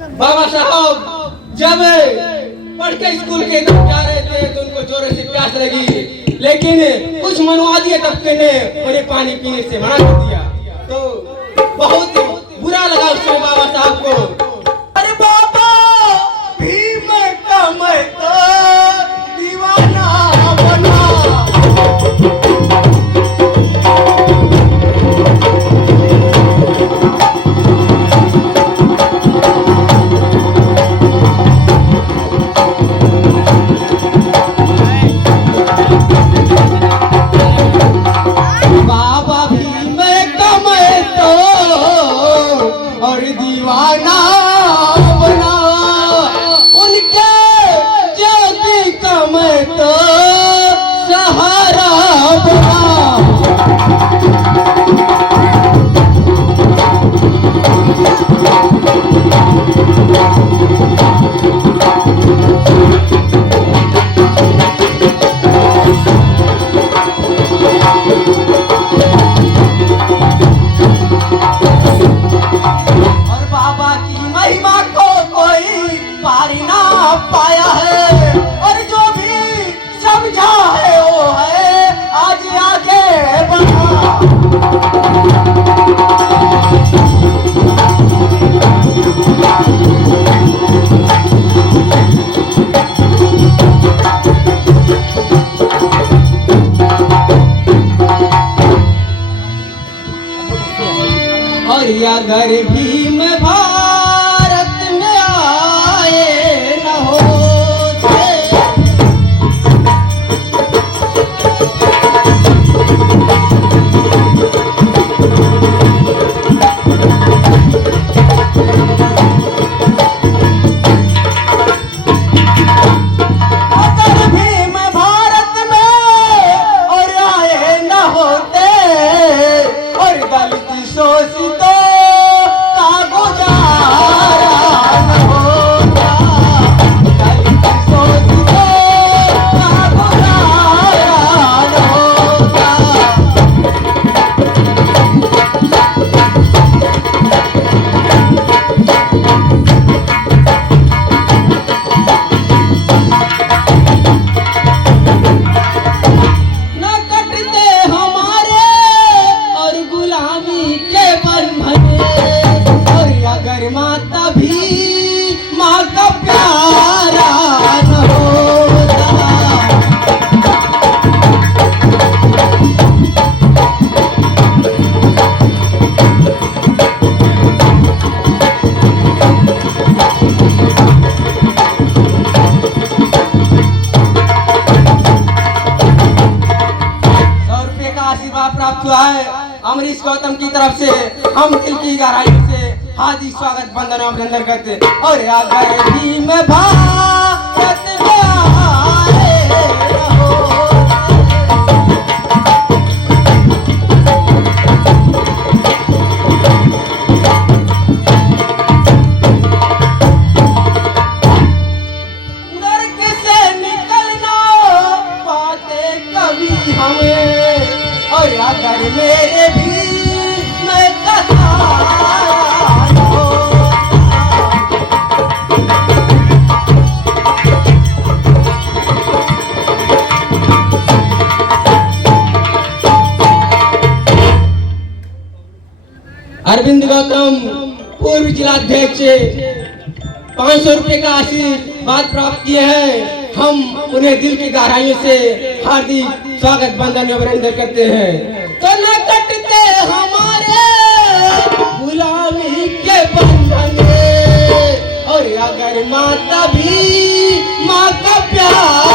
बाबा साहब जब पढ़ के स्कूल के तरफ जा रहे थे तो उनको जोर से प्यास लगी, लेकिन कुछ मनवादी तबके ने उन्हें पानी पीने से मना कर दिया। तो बहुत बुरा लगा उस समय बाबा साहब को। अरे बाबा भीम का मैं तो दीवाना बना। अगर भीम भारत में आए न होते, अगर भीम भारत में और आए न होते और दलित शोषित माता भी माँ का प्यारा न होता। ₹100 का आशीर्वाद प्राप्त हुआ है अमरीश गौतम की तरफ से। हम दिल की गहराई से हार्दिक स्वागत बंदन अभिनंदन करते और अगर भीम भारत में आए रहो। नरक से निकलना पाते कभी हमें और अगर मेरे भी मैं कथा अरविंद गौतम पूर्व जिलाध्यक्ष ₹500 का आशीर्वाद प्राप्त किए हैं। हम उन्हें दिल की गहराइयों से हार्दिक स्वागत बंदन अभिनंदन करते हैं। तो न कटते हमारे गुलामी के बंधन और अगर माता भी माँ का प्यार